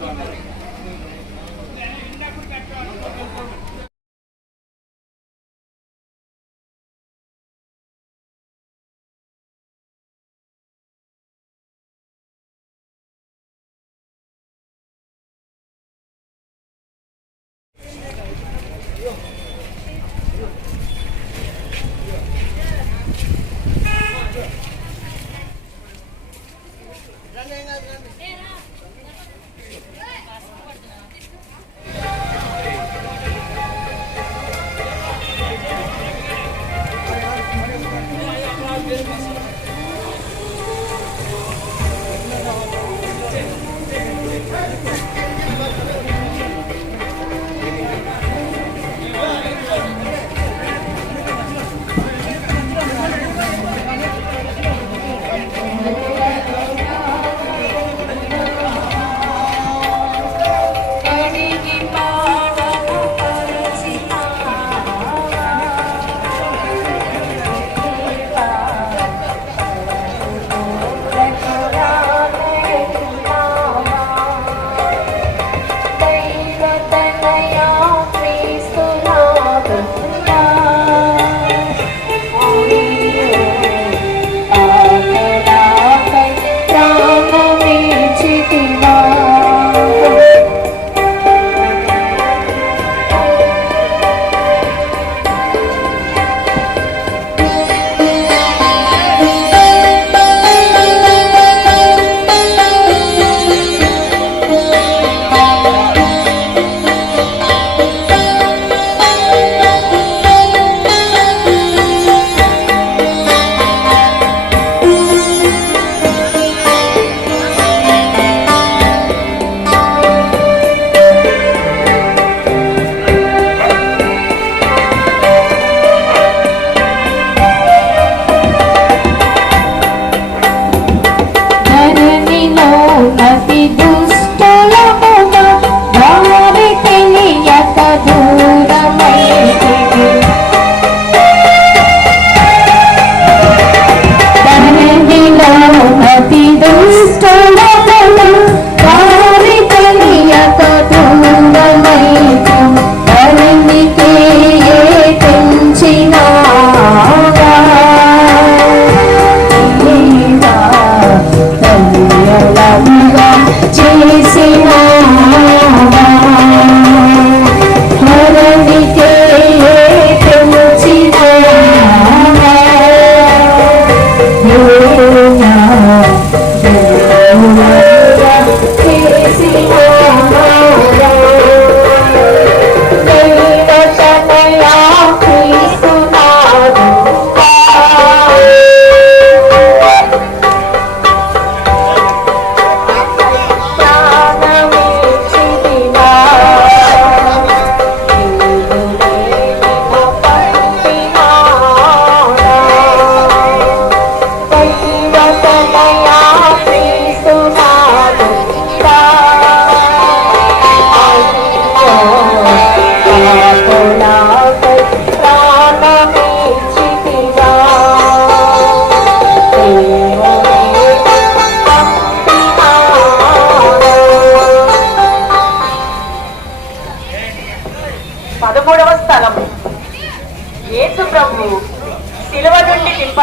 Obrigado.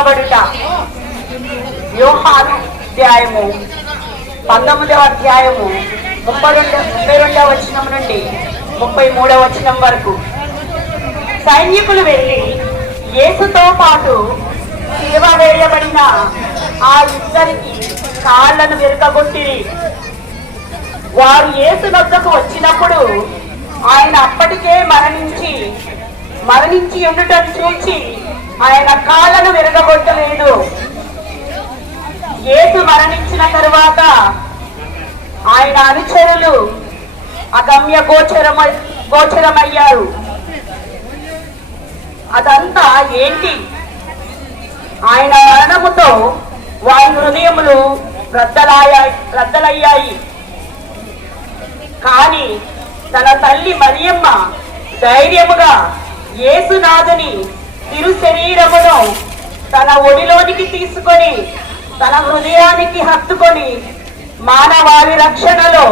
రక్షింపబడుట వ్యూహాను అధ్యాయము పంతొమ్మిదవ అధ్యాయము ముప్పై రెండు ముప్పై రెండవ వచనం నుండి ముప్పై మూడవ వచనం వరకు. సైనికులు వెళ్ళి యేసుతో పాటు సేవ వేయబడిన ఆ ఇద్దరికి కాళ్ళను విరగగొట్టిరి వారు యేసు వద్దకు వచ్చినప్పుడు ఆయన అప్పటికే మరణించి మరణించి ఉండటం చూచి ఆయన కాళ్ళను విరగొట్టలేడు యేసు మరణించిన తరువాత ఆయన అనుచరులు అగమ్య గోచరమ గోచరమయ్యారు. అదంతా ఏంటి? ఆయన మరణముతో వారి హృదయములు రద్దలాయా రద్దలయ్యాయి. కానీ తన తల్లి మరియమ్మ ధైర్యముగా యేసునాథుని తిరు తన ఒడిలోనికి తీసుకొని తన హృదయానికి హత్తుకొని మానవాళి రక్షణలో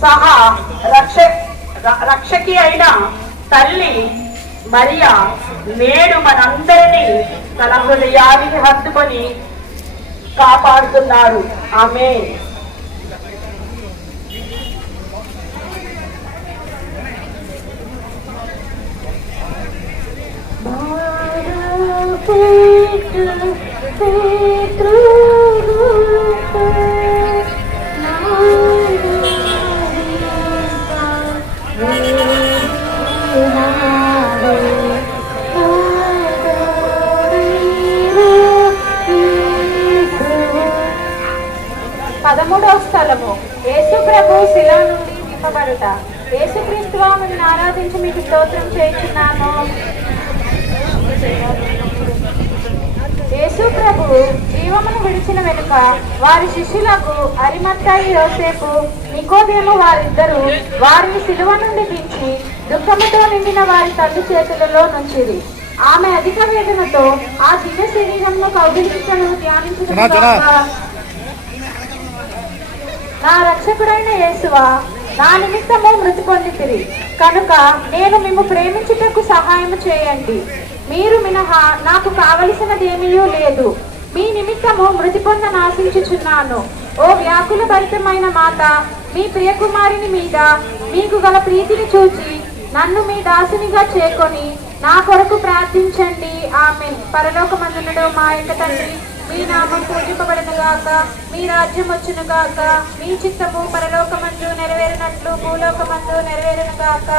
సహా రక్ష ర- రక్షకి అయిన తల్లి మరియా నేడు మనందరినీ తన హృదయానికి హత్తుకొని కాపాడుతున్నారు. ఆమె పదమూడవ స్థలము. యేసు ప్రభు శిల నుండి నింపబడుట. యేసుక్రీస్తు వారిని ఆరాధించి మీకు స్తోత్రం చేస్తున్నాను యేసు ప్రభు జీవమును విడిచిన వెనుక వారి శిష్యులకు అరిమత్తాయి యోసేపు నికోదేము వారిద్దరూ వారిని సిలువ నుండి దించి దుఃఖముతో నిండిన వారి తల్లి చేతులలో నుంచిరి. ఆమె అధిక వేదనతో ఆ దివ్య శరీరంలో కౌగిలించను ధ్యానించడం నా రక్షకుడైన యేసువా నా నిమిత్తము మృతి పొందితిరి. కనుక నేను మిమ్ము ప్రేమించుటకు సహాయం చేయండి. మీరు మినహా నాకు కావలసినదేమీ లేదు. మీ నిమిత్తము మృతి పొంద నాశించుచున్నాను. ఓ వ్యాకుల భరితమైన మాత మీ ప్రియకుమారిని మీద మీకు గల ప్రీతిని చూచి నన్ను మీ దాసునిగా చేకొని నా కొరకు ప్రార్థించండి. ఆమె పరలోకమందునడు మా యొక్క తండ్రి మీ నామం పూజింపబడిన గాక మీ రాజ్యం వచ్చును గాక మీ చిత్తము పరలోకమందు నెరవేరినట్లు భూలోకమందు నెరవేరును గాక.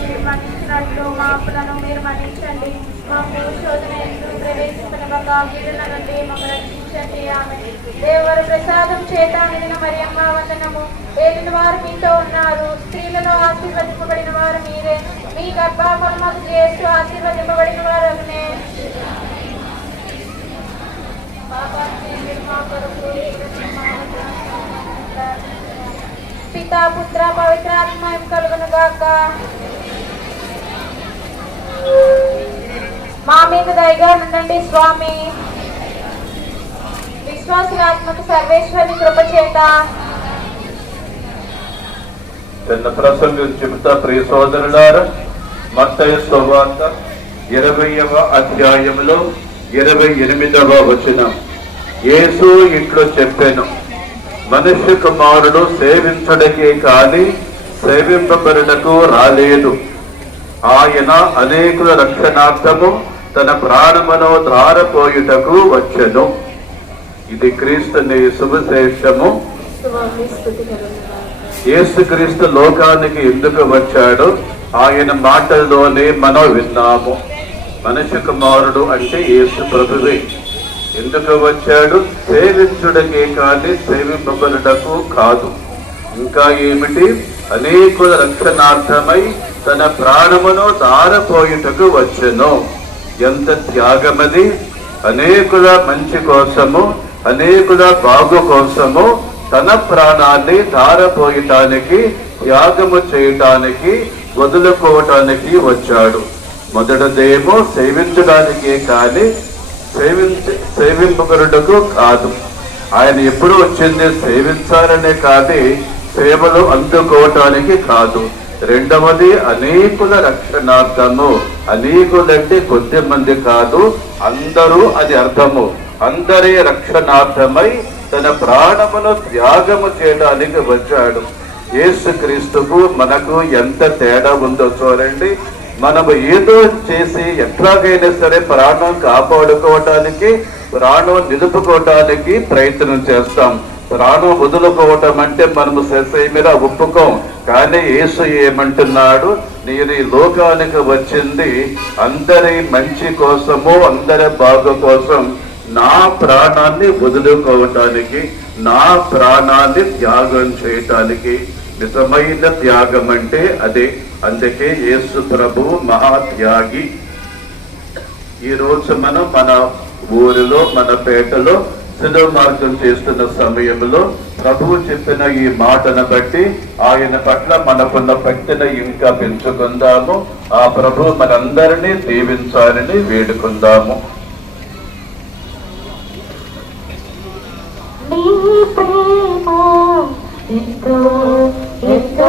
మీరు మన్నించినట్లు మా అప్పులను మీరు మన్నించండి. మాకు శోధన ఎందుకు ప్రవేశింపనగా వీరుల నుండి మమ్మల్ని రక్షించండి. ఆమె దేవర ప్రసాదం చేత నిన్న మరియమ్మ వందనము. ఏలిన వారు మీతో ఉన్నారు. స్త్రీలలో ఆశీర్వదింపబడిన వారు మీరే మీ గర్భాఫలముకు చేస్తూ ఆశీర్వదింపబడిన వారు అగునే పితా పుత్ర పవిత్రాత్మ కలుగును గాక మా మీద దయగా ఉండండి స్వామి. విశ్వాసులాత్మకు సర్వేశ్వరి కృప చేత. చిన్న ప్రసంగం చెబుతా ప్రియ సోదరులారా మత్తయ సువార్త ఇరవయవ అధ్యాయంలో ఇరవై ఎనిమిదవ వచనం. యేసు ఇంట్లో చెప్పాను. మనుష్య కుమారుడు సేవించడకే కాని సేవింపబడుటకు రాలేదు. ఆయన అనేకుల రక్షణార్థము తన ప్రాణమును ధారపోయుటకు వచ్చెను. ఇది క్రీస్తుని శుభశేషము. యేసుక్రీస్తు లోకానికి ఎందుకు వచ్చాడో? ఆయన మాటల్లోనే మనం విన్నాము. మనిషి కుమారుడు అంటే యేసు ప్రభువే. ఎందుకు వచ్చాడు? సేవించుడకే కానీ సేవింపబడుటకు కాదు. ఇంకా ఏమిటి? అనేకుల రక్షణార్థమై తన ప్రాణమును దారపోయుటకు వచ్చెను. ఎంత త్యాగమది! అనేకుల మంచి కోసము అనేకుల బాగు కోసము తన ప్రాణాన్ని దారపోయటానికి త్యాగము చేయటానికి వదులుకోవటానికి వచ్చాడు. మొదటిదేమో సేవించడానికే కానీ సేవించ సేవింపబడుటకు కాదు. ఆయన ఎప్పుడు వచ్చింది సేవించాలనే కాదు సేవలు అందుకోవటానికి కాదు. రెండవది అనేకుల రక్షణార్థము. అనేకులంటే కొద్ది మంది కాదు అందరూ అది అర్థము. అందరి రక్షణార్థమై తన ప్రాణమును త్యాగము చేయడానికి వచ్చాడు. యేసుక్రీస్తుకు మనకు ఎంత తేడా ఉందో చూడండి. మనము ఏదో చేసి ఎట్లాగైనా సరే ప్రాణం కాపాడుకోవటానికి ప్రాణం నిలుపుకోవటానికి ప్రయత్నం చేస్తాం. ప్రాణం వదులుకోవటం అంటే మనము ససై మీద ఒప్పుకోం. కానీ యేసు ఏమంటున్నాడు? నేను ఈ లోకానికి వచ్చింది అందరి మంచి కోసము అందరి బాగు కోసం నా ప్రాణాన్ని వదులుకోవటానికి నా ప్రాణాన్ని త్యాగం చేయటానికి నిజమైన త్యాగం అంటే అదే. అందుకే యేసు ప్రభు మహాత్యాగి. ఈ రోజు మనం మన ఊరిలో మన పేటలో శిలువ మార్గం చేస్తున్న సమయంలో ప్రభువు చెప్పిన ఈ మాటను బట్టి ఆయన పట్ల మనకున్న భక్తిని ఇంకా పెంచుకుందాము. ఆ ప్రభు మనందరినీ దీవించాలని వేడుకుందాము. ఎంతో ఎంతో